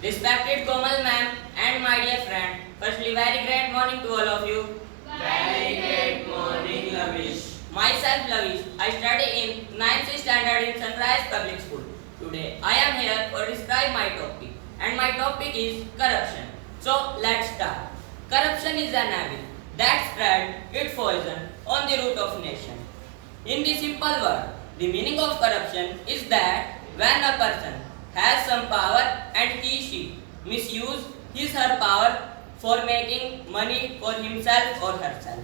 Respected Komal ma'am and my dear friend, firstly very great morning to all of you. Very great morning, Lavish. Myself Lavish, I study in 9th standard in Sunrise Public School. Today I am here to describe my topic and my topic is corruption. So let's start. Corruption is an evil that spread its poison on the root of nation. In the simple word, the meaning of corruption is that when a person has some power and she misuse his her power for making money for himself or herself.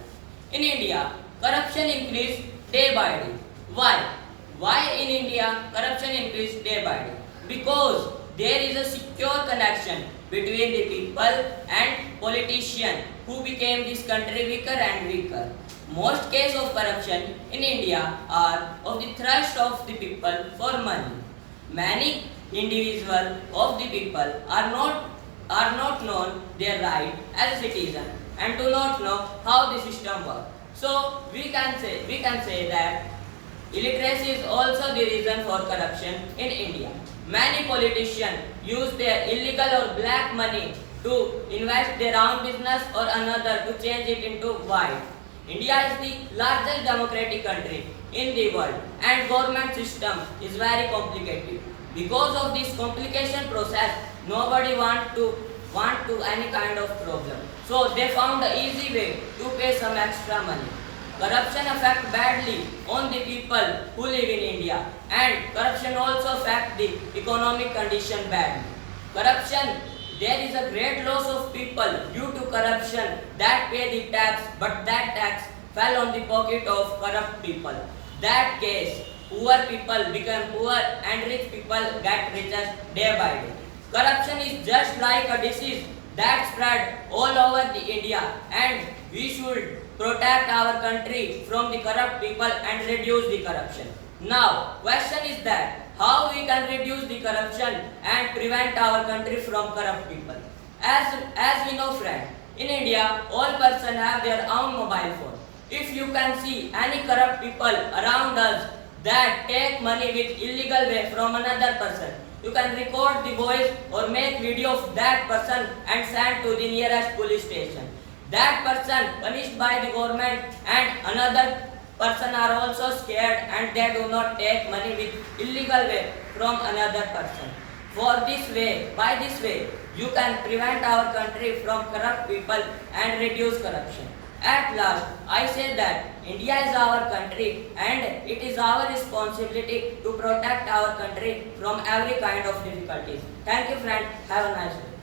In India, corruption increased day by day. Why? Why in India corruption increased day by day? Because there is a secure connection between the people and politicians who became this country weaker and weaker. Most cases of corruption in India are of the thirst of the people for money. Many individuals of the people are not known their right as a citizen and do not know how the system works. So we can say that illiteracy is also the reason for corruption in India. Many politicians use their illegal or black money to invest their own business or another to change it into white. India is the largest democratic country in the world and government system is very complicated. Because of this complication process, nobody want to any kind of problem. So they found the easy way to pay some extra money. Corruption affects badly on the people who live in India and corruption also affects the economic condition badly. Corruption, there is a great loss of people due to corruption that pay the tax but that tax fell on the pocket of corrupt people. That case, poor people become poor and rich people get richer day by day. Corruption is just like a disease that spread all over the India and we should protect our country from the corrupt people and reduce the corruption. Now, question is that how we can reduce the corruption and prevent our country from corrupt people. As we know friend, in India all persons have their own mobile phone. If you can see any corrupt people around us that take money with illegal way from another person, you can record the voice or make video of that person and send to the nearest police station. That person punished by the government and another person are also scared and they do not take money with illegal way from another person. By this way, you can prevent our country from corrupt people and reduce corruption. At last, I say that India is our country and it is our responsibility to protect our country from every kind of difficulties. Thank you friend. Have a nice day.